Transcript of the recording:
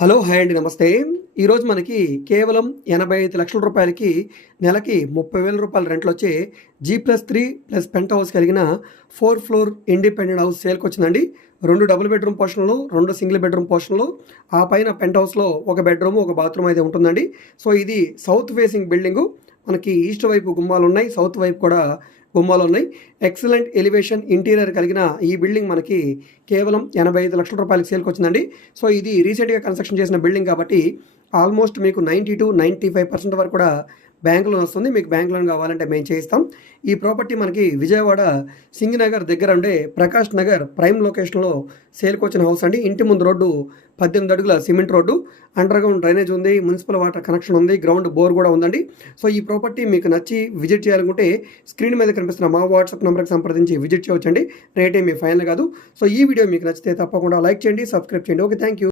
Hello! Hi అండి. నమస్తే. ఈరోజు మనకి కేవలం 85 లక్షల రూపాయలకి నెలకి 30,000 రూపాయల రెంట్‌లొచ్చే G+3+ పెంట్ హౌస్ కలిగిన 4 ఫ్లోర్ ఇండిపెండెంట్ హౌస్ సేల్‌కొచ్చిందండి. 2 డబుల్ బెడ్‌రూమ్ పోర్షన్‌లు, 2 సింగిల్ బెడ్‌రూమ్ పోర్షన్‌లు, ఆ పైన పెంట్ హౌస్‌లో ఒక బెడ్‌రూమ్, ఒక బాత్రూమ్ అయితే ఉంటుందండి. సో, ఇది సౌత్ ఫేసింగ్ బిల్డింగు. మనకి ఈస్ట్ వైపు గుమ్మాలున్నాయి. సౌత్ వైపు కూడా గుమ్మాలున్నాయి. ఎక్సలెంట్ ఎలివేషన్ ఇంటీరియర్ కలిగిన ఈ బిల్డింగ్ మనకి కేవలం 85 లక్షల రూపాయలకి సేల్‌కొచ్చిందండి. సో, ఇది రీసెంట్‌గా కన్‌స్ట్రక్షన్ చేసిన బిల్డింగ్ కాబట్టి ఆల్మోస్ట్ మీకు 90-95% వరకు కూడా బ్యాంక్ లోన్ వస్తుంది. మీకు బ్యాంక్ లోన్ కావాలంటే మేము చేయిస్తాం. ఈ ప్రాపర్టీ మనకి విజయవాడ సింగినగర్ దగ్గర ఉండే ప్రకాష్ నగర్ ప్రైమ్ లొకేషన్‌లో సేల్‌కొచ్చిన హౌస్ అండి. ఇంటి ముందు రోడ్డు 18 అడుగుల సిమెంట్ రోడ్డు, అండర్‌గ్రౌండ్ డ్రైనేజ్ ఉంది, మున్సిపల్ వాటర్ కనెక్షన్ ఉంది, గ్రౌండ్ బోర్ కూడా ఉందండి. సో, ఈ ప్రాపర్టీ మీకు నచ్చి విజిట్ చేయాలనుకుంటే స్క్రీన్ మీద కనిపిస్తున్న మా వాట్సాప్ నంబర్‌కి సంప్రదించి విజిట్ చేయవచ్చండి. రేట్ ఏమీ ఫైనల్ కాదు. సో, ఈ వీడియో మీకు నచ్చితే తప్పకుండా లైక్ చేయండి, సబ్స్క్రైబ్ చేయండి. ఓకే. Thank you.